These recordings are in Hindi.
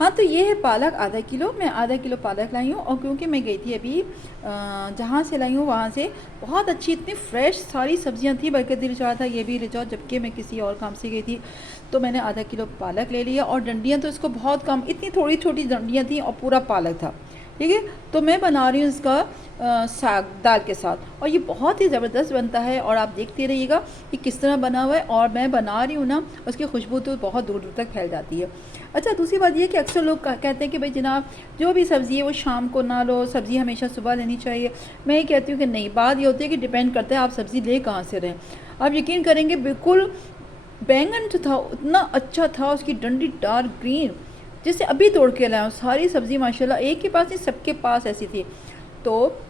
हाँ, तो ये है पालक आधा किलो। मैं आधा किलो पालक लाई हूँ, और क्योंकि मैं गई थी अभी जहाँ से लाई हूँ वहाँ से बहुत अच्छी इतनी फ्रेश सारी सब्जियाँ थी, बल्कि दिल चाहा था ये भी ले जाओ, जबकि मैं किसी और काम से गई थी। तो मैंने आधा किलो पालक ले लिया, और डंडियाँ तो इसको बहुत कम, इतनी थोड़ी छोटी डंडियाँ थी और पूरा पालक था। ठीक है, तो मैं बना रही हूँ इसका साग दाल के साथ, और ये बहुत ही ज़बरदस्त बनता है, और आप देखते रहिएगा कि किस तरह बना हुआ है। और मैं बना रही हूँ ना, उसकी खुशबू तो बहुत दूर दूर तक फैल जाती है। अच्छा, दूसरी बात ये कि अक्सर लोग कहते हैं कि भाई जनाब, जो भी सब्ज़ी है वो शाम को ना लो, सब्ज़ी हमेशा सुबह लेनी चाहिए। मैं ये कहती हूँ कि नहीं, बात ये होती है कि डिपेंड करता है आप सब्ज़ी ले कहाँ से रहें। आप यकीन करेंगे, बिल्कुल बैंगन जो था उतना अच्छा था, उसकी डंडी डार्क ग्रीन, जिसे अभी तोड़ के लाया हूँ। सारी सब्ज़ी माशाल्लाह एक के पास नहीं, सबके पास ऐसी थी। तो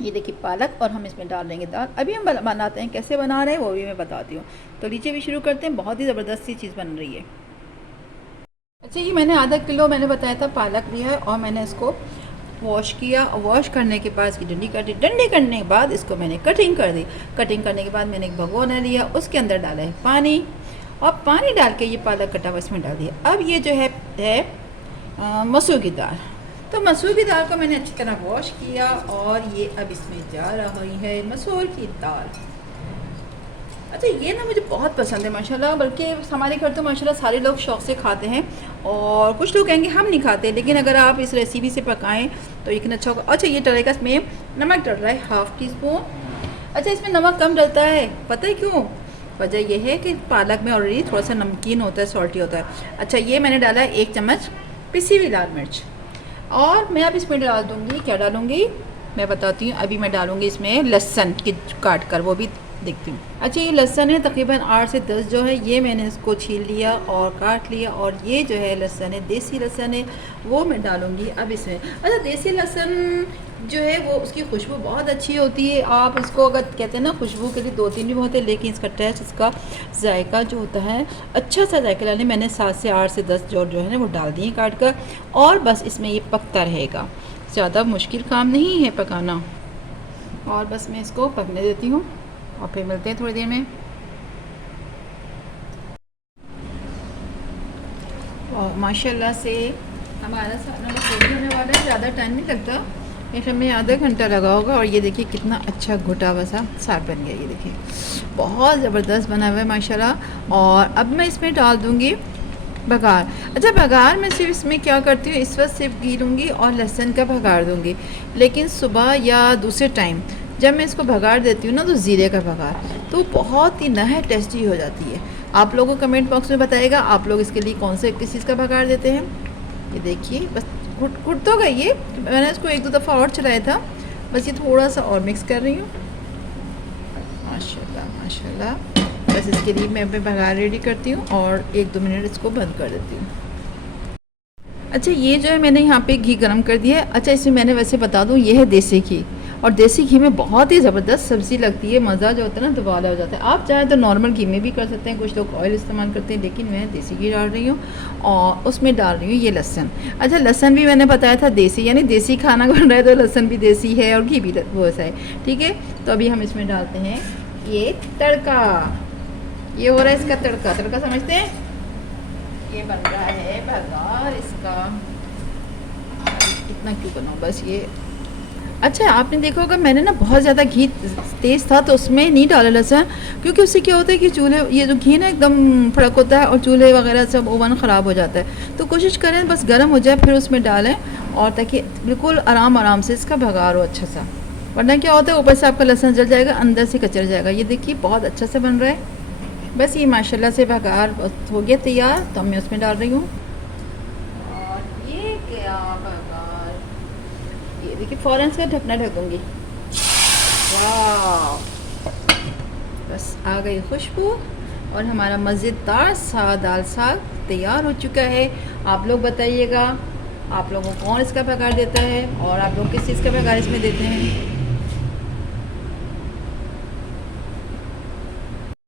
ये देखिए पालक, और हम इसमें डाल देंगे दाल। अभी हम बनाते हैं, कैसे बना रहे हैं वो भी मैं बताती हूँ। तो लीजिए भी शुरू करते हैं, बहुत ही ज़बरदस्त सी चीज़ बन रही है। अच्छा, ये मैंने आधा किलो मैंने बताया था पालक लिया है, और मैंने इसको वॉश किया, और वॉश करने के बाद इसकी डंडी काटी। डंडी करने के बाद इसको मैंने कटिंग कर दी। कटिंग करने के बाद मैंने एक भगोना लिया, उसके अंदर डाला है पानी, और पानी डाल के ये पालक कटा हुआ इसमें डाल दिया। अब ये जो है मसूर की दाल। तो मसूर की दाल को मैंने अच्छी तरह वॉश किया, और ये अब इसमें जा रही है मसूर की दाल। अच्छा, ये ना मुझे बहुत पसंद है माशाल्लाह, बल्कि हमारे घर तो माशाल्लाह सारे लोग शौक़ से खाते हैं, और कुछ लोग कहेंगे हम नहीं खाते, लेकिन अगर आप इस रेसिपी से पकाएं तो यकीन अच्छा होगा। अच्छा, ये डलेगा, इसमें नमक डल रहा है हाफ़ टी स्पून। अच्छा, इसमें नमक कम डलता है, पता है क्यों? वजह यह है कि पालक में ऑलरेडी थोड़ा सा नमकीन होता है, सॉल्टी होता है। अच्छा, ये मैंने डाला है 1 चम्मच पिसी हुई लाल मिर्च, और मैं अब इसमें डाल दूँगी, क्या डालूँगी मैं बताती हूँ। अभी मैं डालूँगी इसमें लहसुन की काट कर, वो भी देखती हूँ। अच्छा, ये लहसुन है तकरीबन 8 से 10 जो है, ये मैंने इसको छील लिया और काट लिया, और ये जो है लहसुन है, देसी लहसुन है, वो मैं डालूँगी अब इसमें। अच्छा, देसी लहसुन जो है वो उसकी खुशबू बहुत अच्छी होती है। आप इसको अगर कहते हैं ना खुशबू के लिए 2-3 भी बहुत है, लेकिन इसका टेस्ट, इसका जायका जो होता है, अच्छा सा जायका लाने मैंने 7 से 8 से 10 जो है ना वो डाल दिए काट कर, और बस इसमें ये पकता रहेगा। ज़्यादा मुश्किल काम नहीं है पकाना, और बस मैं इसको पकने देती हूँ, और फिर मिलते हैं थोड़ी देर में। और माशाल्लाह से हमारा सारा रेडी होने वाला है, ज़्यादा टाइम नहीं लगता, एक हमें आधा घंटा लगा होगा। और ये देखिए कितना अच्छा घुटा हुआ सा साग बन गया, ये देखिए बहुत ज़बरदस्त बना हुआ है माशाल्लाह। और अब मैं इसमें डाल दूँगी बघार। अच्छा, बघार मैं सिर्फ इसमें क्या करती हूँ, इस वक्त सिर्फ घी लूँगी और लहसुन का बघार दूँगी, लेकिन सुबह या दूसरे टाइम जब मैं इसको बघार देती हूँ ना, तो ज़ीरे का बघार, तो बहुत ही नहायत टेस्टी हो जाती है। आप लोगों को कमेंट बॉक्स में बताइएगा आप लोग इसके लिए कौन से किस चीज़ का बघार देते हैं। ये देखिए बस घुट तो गई है, मैंने इसको 1-2 दफ़ा और चलाया था, बस ये थोड़ा सा और मिक्स कर रही हूँ। माशाल्लाह माशाल्लाह। बस इसके लिए मैं बघार रेडी करती हूँ, और 1-2 मिनट इसको बंद कर देती हूँ। अच्छा, ये जो है मैंने यहाँ पे घी गरम कर दिया है। अच्छा, इसमें मैंने वैसे बता दूँ, ये है देसी घी, और देसी घी में बहुत ही ज़बरदस्त सब्ज़ी लगती है, मज़ा जो होता है ना दुबाला हो जाता है। आप चाहें तो नॉर्मल घी में भी कर सकते हैं, कुछ लोग ऑयल इस्तेमाल करते हैं, लेकिन मैं देसी घी डाल रही हूँ, और उसमें डाल रही हूँ ये लहसुन। अच्छा, लहसुन भी मैंने बताया था देसी, यानी देसी खाना बन रहा है तो लहसुन भी देसी है, और घी भी वो ऐसा है, ठीक है। तो अभी हम इसमें डालते हैं ये तड़का, ये हो रहा है इसका तड़का। तड़का समझते हैं, ये बन रहा है बघार इसका। इतना क्यों बनाऊँ, बस ये। अच्छा, आपने देखा होगा मैंने ना बहुत ज़्यादा घी तेज़ था तो उसमें नहीं डाला लहसुन, क्योंकि उससे क्या होता है कि चूल्हे, ये जो घी ना एकदम फड़क होता है, और चूल्हे वगैरह सब ओवन ख़राब हो जाता है। तो कोशिश करें बस गर्म हो जाए फिर उसमें डालें, और ताकि बिल्कुल आराम से इसका भगार हो अच्छा सा, वरना क्या होता है ऊपर से आपका लहसुन जल जाएगा, अंदर से कचर जाएगा। ये देखिए बहुत अच्छा से बन रहा है। बस ये माशाल्लाह से भगार हो गया तैयार, तो मैं उसमें डाल रही हूँ, और ये क्या भगार, ये देखिए फ़ौरन से ढकना ढक दूँगी। वाह, बस आ गई खुशबू, और हमारा मज़ेदार सा दाल साग तैयार हो चुका है। आप लोग बताइएगा आप लोगों को कौन इसका भगार देता है, और आप लोग किस चीज़ का भगार इसमें देते हैं।